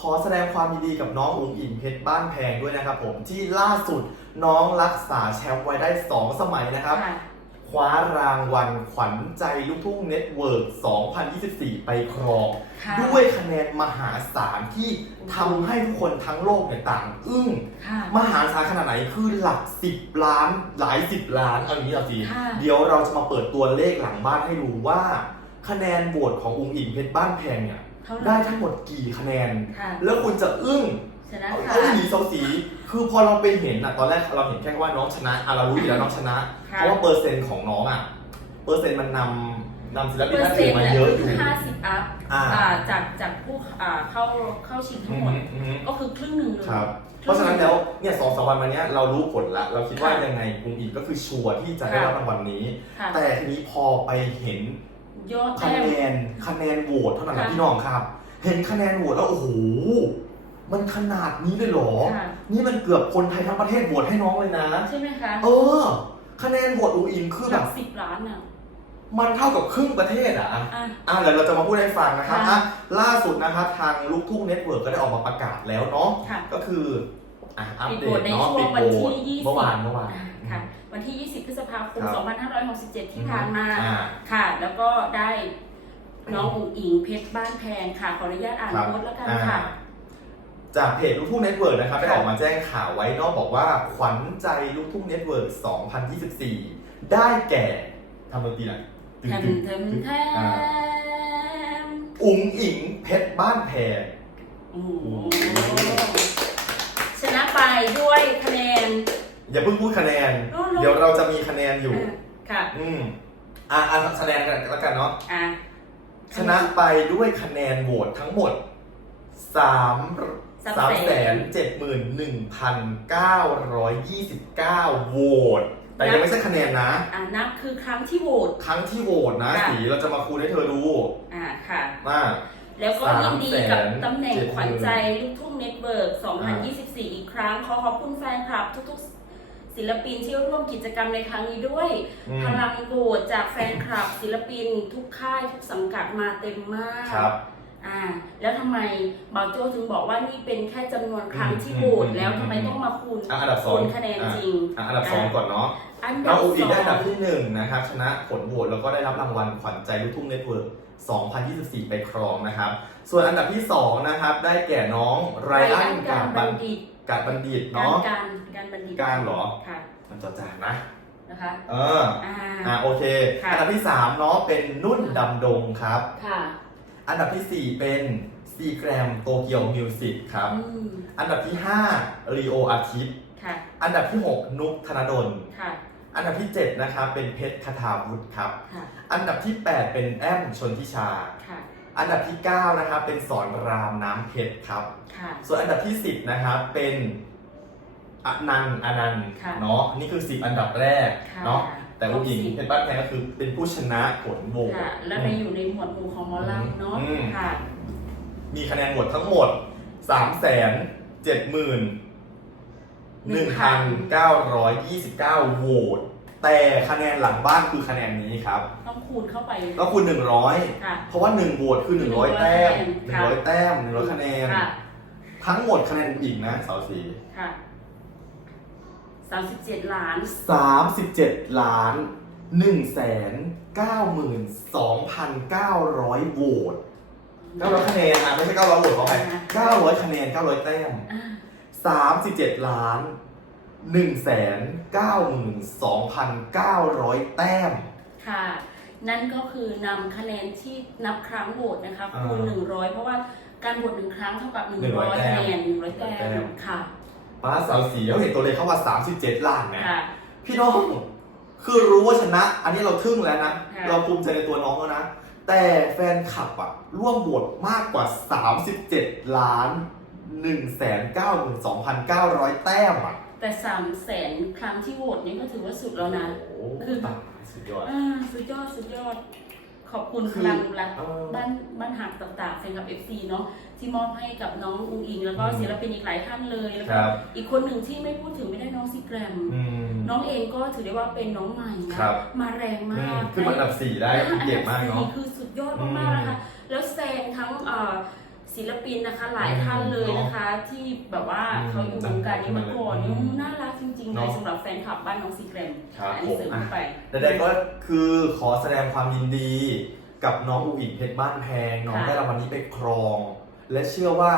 ขอแสดงความยินดีกับน้องอุ๋งอิงเพชรบ้านแพงด้วยนะครับผมที่ล่าสุดน้องรักษาแชมป์ไว้ได้ 2 สมัยนะครับค่ะคว้ารางวัลขวัญใจลูกทุ่งเน็ตเวิร์ก2024 ไปครอง ค่ะ ด้วยคะแนนมหาศาลที่ทำให้ทุกคนทั้งโลกเนี่ยต่าง อึ้ง ค่ะ มหาศาลขนาดไหนคือหลัก10ล้านหลาย10ล้านเอาอย่างนี้เอาสิค่ะ เดี๋ยวเราจะมาเปิดตัวเลขหลังบ้านให้ดูว่า คะแนนโหวตขององค์อิงเพชรบ้านแพงเนี่ย เท่าไหร่ ได้ทั้งหมดกี่คะแนน ค่ะแล้วคุณจะอึ้งชนะเอาค่ะเอาหนีเสาสีคือพอเราไปเห็นอะตอนแรกเราเห็นแค่ว่าน้องชนะอะเรารู้อยู่แล้วน้องชนะ ค่ะ เพราะว่าเปอร์เซ็นต์ของน้องอะเปอร์เซ็นต์มันนำนำศิลปิเปนอท่าร์นเซ็อื่นนต์มาเนี่ยเยอะก็อยู่คือห้าสิบอัพอ่าอ่าจากจากผู้อ่าเข้าเข้าชิงทั้งหมด อือฮึก็คือครึ่งหนึ่งเลย ครับ เพราะฉะนั้นแล้วเนี่ยสองสามวันมาเนี้ยเรารู้ผลละ เราคิดว่าค่ะยังไงกรุงอินก็คือชัวร์ที่จะได้รับรางวัลนี้ ค่ะ แต่ทีนี้พอไปเห็น ยอดคะแต้ม แนนคะแนนโหวตเท่านั้นนะค่ะ พี่น้องครับ เห็นคะแนนโหวตแล้วโอ้โหมันขนาดนี้เลยเหรอ ค่ะนี่มันเกือบคนไทยทั้งประเทศโหวตให้น้องเลยนะ ใช่ไหมคะเออ คะแนนโหวตอุงอิงคือหแบลับ กสิบล้านอะมันเท่ากับครึ่งประเทศอะอะ อะ อะเดี๋ยวเราจะมาพูดให้ฟังนะครับค่ะ อะล่าสุดนะครับทางลูกทุ่งเน็ตเวิร์กก็ได้ออกมาประกาศแล้วเนาะ ค่ะ ก็คือ อะอัปปิดเดโหวตตในเนาะช่วปิงดวันโหวตที่20เมื่อวานเมื่อวานอ่ค่ะ วันที่ 20 พฤษภาคมครับ2567 ที่ผ่านมาอ่าค่ะ แล้วก็ได้น้องอุ๋งอิงเพชรบ้านแพงค่ะ ขออนุญาตอ่านครับโพสต์แล้วกันอ่าค่ะจากเพจลูกทุ่งเน็ตเวิร์กนะครับได้ค่ะออกมาแจ้งข่าวไว้เนอกบอกว่าขวัญใจลูกทุ่งเน็ตเวิร์ก2024 ได้แก่ทำดนตรีหน่อยตึงแทมตึงแทมตึงแทอ่ามอุ๋งอิงเพชรบ้านแพง โอ้โหชนะไป ด้วยคะแนน อย่าเพิ่งพูดคะแนนโอ้โหเดี๋ยวเราจะมีคะแนนอยู่ ค่ะ อืมอะอะคะแนนกันแล้วกันเนาะ อะ ชนะไปด้วยคะแนนโหวตทั้งหมด3 3 7 1 9 2 9โหวต แต่ยังไม่ใช่คะแนนนะ อ่านับคือครั้งที่โหวต ครั้งที่โหวตนะค่ะ สีเราจะมาคูณให้เธอดูอ่าค่ะว่า แล้วก็ยินดีกับ300,000ตำแหน่งขวัญใจลูกทุ่งเน็ตเวิร์ก2024 อีกครั้ง ขอขอบคุณแฟนคลับทุกๆ ศิลปินที่ร่วมกิจกรรมในครั้งนี้ด้วยอืมพลังโหวตจากแฟนคลับ ศิลปินทุกค่ายทุกสังกัดมาเต็มมากครับอ่า แล้วทำไมบาวโจถึงบอกว่านี่เป็นแค่จำนวนครั้งที่โหวตอืมแล้วทำไมต้องมาคูณอะอันดับสองคูณคะแนนจริงอะอันดับสองก่อนเนาะอันน้ดัองบอูสอีองได้อันดับที่หนึ่งนะครับชนะผลโหวตแล้วก็ได้รับรางวัลขวัญใจลูกทุ่งเน็ตเวิร์ก 2024 ไปครองนะครับ ส่วนอันดับที่สองนะครับ ได้แก่น้องไรอันกาการบับัณณฑิตกาดบัณฑิตการเนาะการการบัณฑิตการเหรอค่ะมันจอจานนะนะคะเอออ่าอะโอเคค่ะอันดับที่3เนาะเป็นนุ่นดำดงครับค่ะอันดับทีสี่4 เป็นซีแกรมโตเกียวมิวสิกครับอืมอันดับที่5รีโออาทิตย์ค่ะอันดับที่ 6 นุกธนดลค่ะ อันดับที่ 7 นะครับเป็นเพชรคาถาวุฒิครับ ค่ะอันดับที่ 8 เป็นแอมชนทิชา ค่ะอันดับที่ 9 นะครับเป็นสอนรามน้ำเพชรครับ ค่ะ ส่วนอันดับที่ 10 นะครับเป็นอนันต์อนันต์ค่ะเนาะนี่คือ 10 อันดับแรกค่ะเนาะแต่ผู้หญิงสิบ เพชรบ้านแพงก็คือเป็นผู้ชนะผลโหวต ค่ะ แล้วในอยู่ในหมวดหมู่ของหมอลำเนาะ อืม ค่ะ มีคะแนนโหวตทั้งหมด 3 7 0 0 0 1,929โหวตแต่คะแนนหลังบ้านคือคะแนนนี้ครับ ต้องคูณเข้าไปก็คูณ100ค่ะเพราะว่า1โหวตคือ 100 แต้มค่ะ100 แต้ม 100 คะแนน ค่ะทั้งหมดคะแนนอีกนะสาวสีค่ะสามสิบเจ็ดล้าน 37 ล้าน1แสน92,900โหวต900คะแนนอะไม่ใช่900โหวตขออภัย900 คะแนน 900 แต้ม อ่า 37 ล้าน1แสน92,900 แต้ม ค่ะ นั่นก็คือนำคะแนนที่นับครั้งโหวตนะคะคูณอ่าหนึ่งร้อยเพราะว่าการโหวตหนึ่งครั้งเท่ากับหนึ่งหนึ่งร้ร้ออยยแต้คะมแนนหนึ่งร้อยแต้แต้ม มค่ะ ป้าสาวสีเขาเห็นตัวเลขเขาว่า37 ล้านนะ ค่ะ พี่น้อง คือรู้ว่าชนะ อันนี้เราทึ่งแล้วนะ ค่ะ เราภูมิใจในตัวน้องแล้วนะ แต่แฟนคลับอะร่วมโหวตมากกว่า 37 ล้าน 1 9 2 9 0 0 แต้มอะแต่สามแสนครั้งที่โหวตนี่ก็ถือว่าสุดแล้วนะ โอ้โหคือ ตายสุดยอด อ่าสุดยอดสุดยอด ขอบคุณคืพอลังรักเออบ้านบ้านหักต่างๆแฟนคลับ FC เนาะที่มอบให้กับน้องอุงอิง แล้วก็อืมศิลปินอีกหลายท่านเลยแล้วคก็รับ อีกคนหนึ่งที่ไม่พูดถึงไม่ได้น้องซีแกรม อืม น้องเองก็ถือได้ว่าเป็นน้องใหม่นะครับ มาแรงอืมามกขึ้นมาอันดับ4ได้คือเก่งมากอันดับเนาะสี่คือสุดยอดมากๆนะคะแล้วแซงทั้งเอ่อ ศิลปินนะคะ หลายท่านเลยนะคะ ที่แบบว่าอืมเขาอยู่วงการนี้มาก่อนอืมน่ารักจริงๆเลเนาะยสำหรับแฟนคลับบ้านน้องซีแกรมครับอันผนี้มเสริมอะเข้าไปใดๆก็คือขอแสดงความยินดี กับน้องอูอินเพชรบ้านแพงน้องค่ะได้รางวัลนี้ไปครอง และเชื่อว่า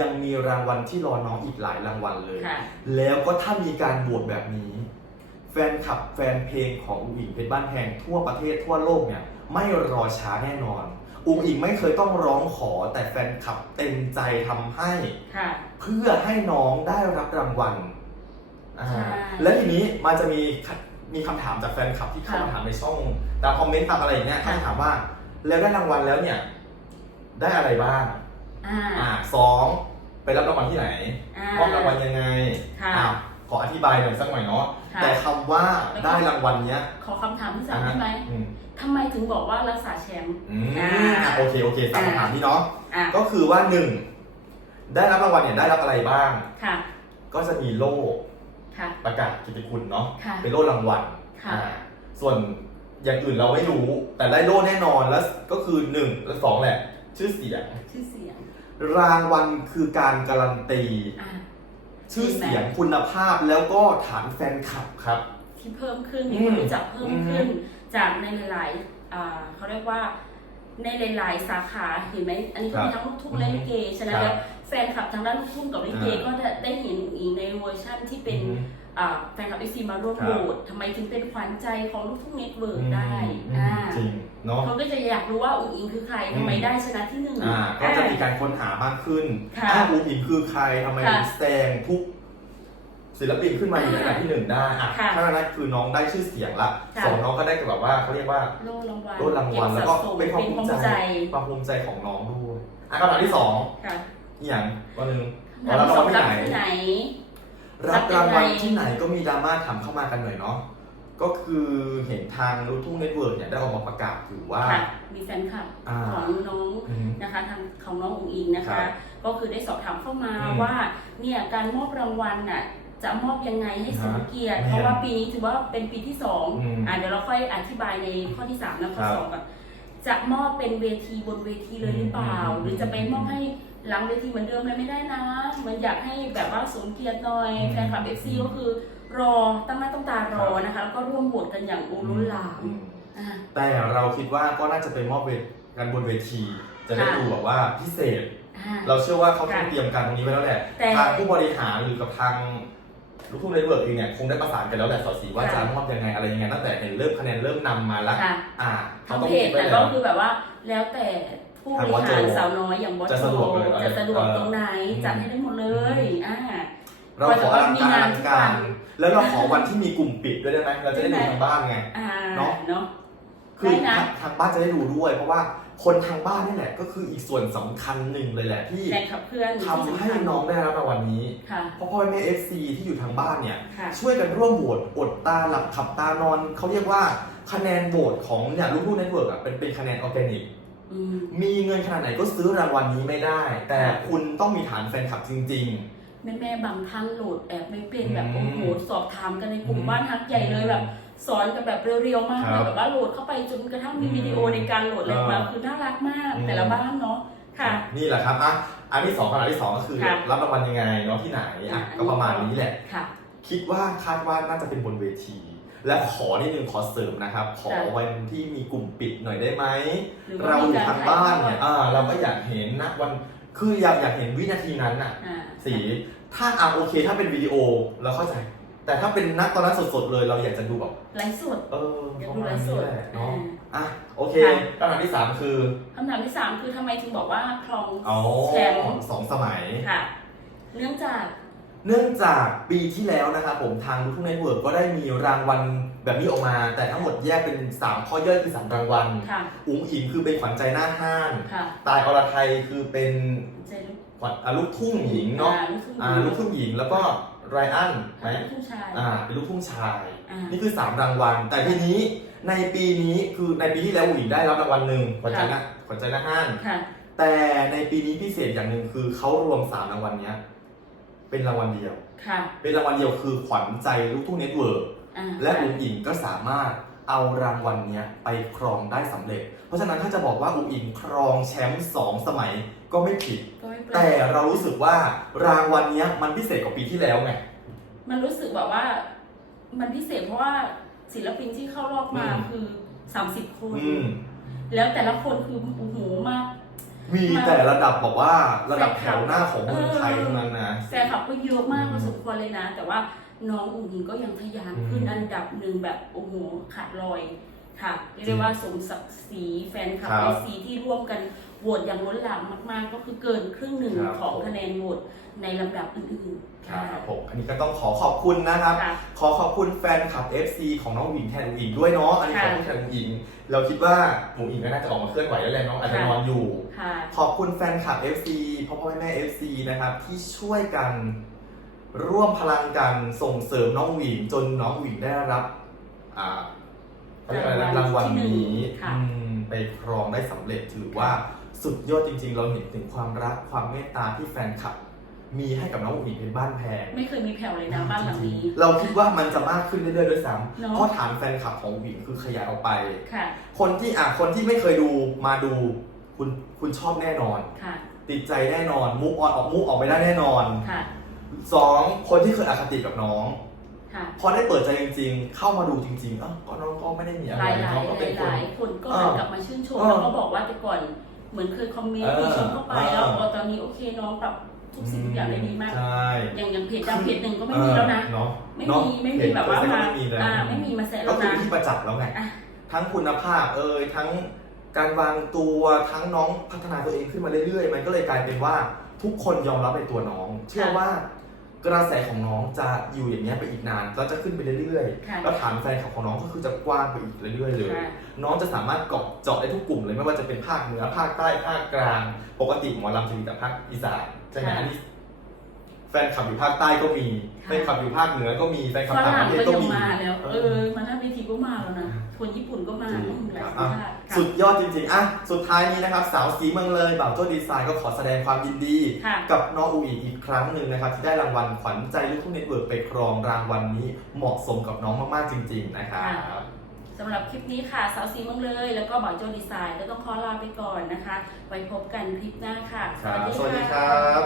ยังมีรางวัลที่รอน้องอีกหลายรางวัลเลย ค่ะ แล้วก็ถ้ามีการบวชแบบนี้ แฟนคลับแฟนเพลงของอูอิงเพชรบ้านแพงทั่วประเทศทั่วโลกเนี่ยไม่รอช้าแน่นอน อูอิงไม่เคยต้องร้องขอแต่แฟนคลับเต็มใจทำให้ ค่ะ เพื่อให้น้องได้รับรางวัลอ่าใช่และทีนี้มันจะมีคมีคำถามจากแฟนคลับที่เข้ามาค่ะ ถามในช่องตามคอมเมนต์ตามอะไรอย่างเงี้ยค่ะเขาจะถามว่า แล้วได้รางวัลแล้วเนี่ย ได้อะไรบ้าง อ่า อ่าสองไปรับรางวัลที่ไหนอ่า มอบรางวัลยังไงค่ะ อ่าขออธิบายหน่อยสักหน่อยเนาะค่ะ แต่คำว่าได้รางวัลเนี้ย ขอคำถามที่สามได้ไหมอืมทำไมถึงบอกว่ารักษาแชมป์อืมอ่า อะโอเคโอเคสามอ่า คำถามนี้เนาะอะก็คือว่าหนึ่งได้รับรางวัลเนี่ยได้รับอะไรบ้าง ค่ะก็จะมีโล่ค่ะ ประกาศเกิตติคุณเนาะค่ะเป็นโล่รางวัลค่ะ อ่าส่วนอย่างอื่นเราไม่รู้แต่ได้โล่แน่นอนแล้วก็คือหนึ่งและสองแหละ ชื่อเสียง ชื่อเสียงรางวัลคือการการันตี อะ ชื่อเสียงคุณภาพแล้วก็ฐานแฟนคลับครับ ที่เพิ่มขึ้นอืมีมคนรู้จักเพิ่มอืมขึ้น จากในหลายๆอ่าเขาเรียกว่าในหลายๆ สาขาเห็นไหมอันนี้ก็มีทั้งลูกทุ่งและลิเกฉะนั้นครับแล้วแฟนคลับทางด้านลูกทุ่งกับลิเกอ่าก็ได้ได้เห็นอีกในเวอร์ชั่นที่เป็นอืมอ่าแฟนคลับเอซีมาร่วมครับโหวตทำไมถึงเป็นขวัญใจของลูกทุ่งเน็ตเวิร์กได้อืมอ่า จริงเนาะเขาก็จะอยากรู้ว่าอุ๋งอิงคือใครทำไมอืมได้ชนะที่หนึ่งอ่าก็จะมีการค้นหามากขึ้นค่ะอ้าวอูอินคือใครทำไมค่ะถึงแซงทุกศิลปินขึ้นมาอยู่ในอันดับที่หนึ่งได้อะค่ะถ้านั้นคือน้องได้ชื่อเสียงละค่ะสองน้องก็ได้แบบว่าเขาเรียกว่าโล่รางวัลโล่รางวัลเก็แล้วบก็สะสมเป็นความภูมิใจเป็นความภูมิใจความภูมิใจของน้องด้วยอะคำถามที่สองค่ะอีกอย่างวันหนึ่งคำถามที่สองรับที่ไหนรับรางวัลรับยังไงที่ไหนก็มีดราม่าถามเข้ามากันหน่อยเนาะ ก็คือเห็นทางลูกทุ่งเน็ตเวิร์กเนี่ยได้ออกมาประกาศถือว่า ค่ะมีแฟนคลับอ่าของน้องอืมนะคะทางของน้องอุ๋งอิงนะครัคะ บก็คือได้สอบถามเข้ามาอืมว่าเนี่ยการมอบรางวัลน่ะจะมอบยังไงให้สมเกียรติ อ่าเพราะว่าปีนี้ถือว่าเป็นปีที่สองอืมอ่าเดี๋ยวเราค่อยอธิบายในข้อที่สามนะข้อครับสองก่อนจะมอบเป็นเวทีบนเวทีเลยหรือเปล่า อืม หรือจะไปมอบให้หลังเวทีเหมือนเดิมเลยไม่ได้นะเหมันอยากให้แบบว่าสมเกียรติหน่อยอืมแฟนคลับเอฟซีก็คือ รอตั้งหน้าตั้งตารอนะคะแล้วก็ร่วมโหวตกันอย่างโอรุนหลามอืมอ่า แต่เราคิดว่าก็น่าจะไปมอบเวทกันบนเวที จะได้ค่ะ ดูแบบว่าพิเศษ อ่า เราเชื่อว่าเขาคงค่ะเตรียมการตรงนี้ไว้แล้วแหละ แต่ทางผู้บริหารหรือกับทางลูกทุ่งเน็ตเวิร์กเองเนี่ยคงได้ประสานกันแล้วแหละสอสีว่าค่ะ จะมอบยังไงอะไรยังไงตั้งแต่เห็นเริ่มคะแนนเริ่มนำมาแล้ว ค่ะอ่าทั้งต้องเพจคิดไว้แต่แล้ก็ว คือแบบว่า แล้วแต่ผู้บทางริบอสโจหารสาวน้อยอย่างบอสจะโจสะดวกเลยจะสะดวกเออตรงไหนอืมจัดให้ได้หมดเลยอ่า เราขออลังการอลังการมีงานทุกวันแล้วเราขอวันที่มีกลุ่มปิดด้วยได้ไหมเราจะได้ดูได้ไหมทางบ้านไงอ่าเนาะเนาะคือได้นะทางทางบ้านจะได้ดูด้วย เพราะว่าคนทางบ้านนี่แหละ ก็คืออีกส่วนสำคัญหนึ่งเลยแหละที่แรงขับเคลื่อนทำให้น้องได้รับรางวัลนี้ค่ะเพราะพ่อแม่เอฟซีที่อยู่ทางบ้านเนี่ยค่ะช่วยกันร่วมโหวตอดตาหลับขับตานอนเขาเรียกว่าคะแนนโหวตของเนี่ยลูกทุ่งเน็ตเวิร์กอะเป็นเป็นคะแนนออร์แกนิกอืมมีเงินขนาดไหนก็ซื้อรางวัลนี้ไม่ได้ แต่ค่ะคุณต้องมีฐานแฟนคลับจริง แม่แม่ๆบางท่านโหลดแอบไม่เป็นแบบอืโอ้มโหสอบถามกันในกลุ่มอืมบ้านฮักใหญ่เลยแบบ สอนกันแบบเรียวๆมากคเลรัยบแบบว่าโหลดเข้าไปจนกระทั่งมีอืมวิดีโอในการโหลดอะไรมาอ่าคือน่ารักมากอืมแต่ละบ้านเนาะๆค่ะ นี่แหละครับอะอันที่สองคำถามที่สองก็คือค่ะรับรางวัลยังไงเนาะที่ไหนอะอะก็ประมาณนี้แหละค่ะคิดว่าคาดว่าน่าจะเป็นบนเวที และขอนิดนึงขอเสริมนะครับ ขอค่ะวันที่มีกลุ่มปิดหน่อยได้ไหมหรือว่าเรามีอยู่การทางถ่ายบ้านทอดเนี่ยอ่าเราก็อยากเห็นนะวัน คืออยากอยากเห็นวินาทีนั้นน่ะ อ่าสีถ้าอะโอเค ถ้าเป็นวิดีโอเราเข้าใจ แต่ถ้าเป็นนักตอนนั้นสดๆเลยเราอยากจะดูแบบไลฟ์สด เอออยากประดูมาไลณฟ์สนี้ดแหละเนาะอ่าอะโอเคค่ะคำถามที่สามคือคำถามที่สามคือทำไมถึงบอกว่าคลอง อ๋อแชมป์ สองสมัย ค่ะ เนื่องจาก เนื่องจากปีที่แล้วนะครับผมทางลูกทุ่งเน็ตเวิร์กก็ได้มีรางวัล แบบนี้ออกมา แต่ทั้งหมดแยกเป็น 3 ข้อย่อยคือ3รางวัลค่ะ อุ๋งอิงคือเป็นขวัญใจหน้าห้านค่ะตายอรไทยคือเป็นใจลูกขวัญอะลูกทุ่งหญิงเนาะอ่ลูกทุ่งอ่าลูกทุ่งหญิงแล้วก็ไรอันไหมลูกทุ่งชายอ่าเป็นลูกทุ่งชาย อ่านี่คือ 3 รางวัล แต่ทีนี้ในปีนี้คือในปีที่แล้วอุ๋งอิงได้รับรางวัลหนึ่งขวัญใจหน้าขวัญใจหน้าห้านค่ะ แต่ในปีนี้พิเศษอย่างหนึ่งคือเขารวมสามรางวัลเนี้ยเป็นรางวัลเดียว ค่ะ เป็นรางวัลเดียวคือขวัญใจลูกทุ่งเน็ตเวิร์ก อ่าและอุ๋งอิงก็สามารถเอารางวัลเนี้ยไปครองได้สำเร็จ เพราะฉะนั้นถ้าจะบอกว่าอุ๋งอิงครองแชมป์สองสมัยก็ไม่ผิด ก็ไม่เป็นไรแต่เรารู้สึกว่ารางวัลเนี้ยมันพิเศษกว่าปีที่แล้วไง มันรู้สึกแบบว่า มันพิเศษเพราะว่าศิลปินที่เข้ารอบมาอืม คือ 30 คน อืม แล้วแต่ละคนคือโอ้โหมาก มีแต่ระดับบอกว่าระดับแถวหน้าของเมืองไทยทั้งนั้นนะ แฟนคลับก็เยอะมากอืม พอสมควรเลยนะ แต่ว่า น้องอุ๋งอิงก็ยังทะยานอืมขึ้นอันดับหนึ่งแบบโอ้โหขาดลอยค่ะเรียกได้ว่าสมศักดิ์ศรีแฟนคลับครัเอบซีที่ร่วมกันโหวตอย่างล้นหลามมากๆ ก็คือเกินครึ่งหนึ่งครับ ของคะแนนโหวตในลำดับอื่นๆครับผมอันนี้ก็ต้องขอขอบคุณนะครับ ค่ะขอขอบคุณแฟนคลับ FC ของน้องหญิงแทนหญิงด้วยเนาะอันนี้ขค่ะอบคุณแทนหญิง เราคิดว่าหมูหญิงก็น่าจะออกมาเคลื่อนไหวแล้วแหละเน้องอาจจะค่ะ นอนอยู่ ค่ะ ขอบคุณแฟนคลับ FC พ่อพ่อแม่แม่ FC นะครับที่ช่วยกัน ร่วมพลังกันส่งเสริมน้องหญิงจนน้องหญิงได้รับอ่าเขาเรียกอะไรนะรางวัลที่หนึ่งนี้ค่ะ อืมไปครองได้สำเร็จถือว่าสุดยอดจริง ๆ เราเห็นถึงความรักความเมตตาที่แฟนคลับ มีให้กับน้องหญิงเป็นบ้านแพง ไม่เคยมีแผ่วเลยนะบ้านหลังนี้ เราคิดว่ามันจะมากขึ้นเรื่อยๆด้วยซ้เนำอะ เพราะฐานแฟนคลับของหญิงคือขยายออกไป ค่ะ คนที่อะคนที่ไม่เคยดูมาดู คุณคุณชอบแน่นอน ค่ะ ติดใจแน่นอนมูฟออนออกมูฟออกไม่ได้แน่นอน ค่ะ สองคนที่เคยอคติกับน้อง ค่ะพอได้เปิดใจจริง ๆ เข้ามาดูจริงๆเอ้าก็น้องก็ไม่ได้มีอะหไรลายหลายน้องก็เป็นคนหลายคนก็เออหันกลับมาชื่นชมเออแล้วก็บอกว่าแต่ก่อนเหมือนเคยคอมเมนต์เออมีชมเข้าไปเออ แล้วพอตอนนี้โอเคน้องปรับทุกสิ่งทุกอย่างได้ดีมาก ใช่อย่างอย่างเพจดังเพจหนึ่งก็ไม่มีแล้วนะ เนาะไม่เนาะมีไม่มีแบบว่าเพจมาไม่มีแล้วอ่าไม่มีมาแซะก็แล้วคือนะ ที่ประจักษ์แล้วไง อะ ทั้งคุณภาพเอ่ยทั้งการวางตัวทั้งน้องพัฒนาตัวเองขึ้นมาเรื่อยๆ มันก็เลยกลายเป็นว่าทุกคนยอมรับในตัวน้อง เชื่อว่า กระแสของน้องจะอยู่อย่างนี้ยไปอีกนานแล้วจะขึ้นไปเรื่อยค่ะ ๆ แล้วฐานแฟนคลับของน้องก็คือจะกว้างไปอีกเรื่อยๆเลย ค่ะ น้องจะสามารถเกาะเจาะได้ทุกกลุ่มเลยไม่ว่าจะเป็นภาคเหนือภาคใต้ภาคกลาง ปกติหมอลำจะมีแต่ภาคอีสานใช่ไหมค่ะ อันนี้ แฟนคลับอยู่ภาคใต้ก็มีค่ะแฟนคลับอยู่ภาคเหนือก็มีแฟนคฝลับต่างรั่ปงระเทศก็ก็ยังมีมาแล้ว เออ มาหน้าเวทีก็มาแล้วนะ คนญี่ปุ่นก็มาจริงอืมหลายครับชาติค่ะ สุดยอดจริงๆ อะ สุดท้ายนี้นะครับสาวสีเมืองเลยบ่าวโจ้ดีไซน์ก็ขอแสดงความยินดี ค่ะ กับน้องอูอีกอีกครั้งหนึ่งนะครับ ที่ได้รางวัลขวัญใจลูกทุ่งเน็ตเวิร์กไปครองรางวัลนี้เหมาะสมกับน้องมากๆจริง ๆ นะครับ สำหรับคลิปนี้ค่ะ สาวสีเมืองเลย แล้วก็บ่าวโจดีไซน์ก็ต้องขอลาไปก่อนนะคะ ไว้พบกันคลิปหน้าค่ะ ครับ สวัสดีครับ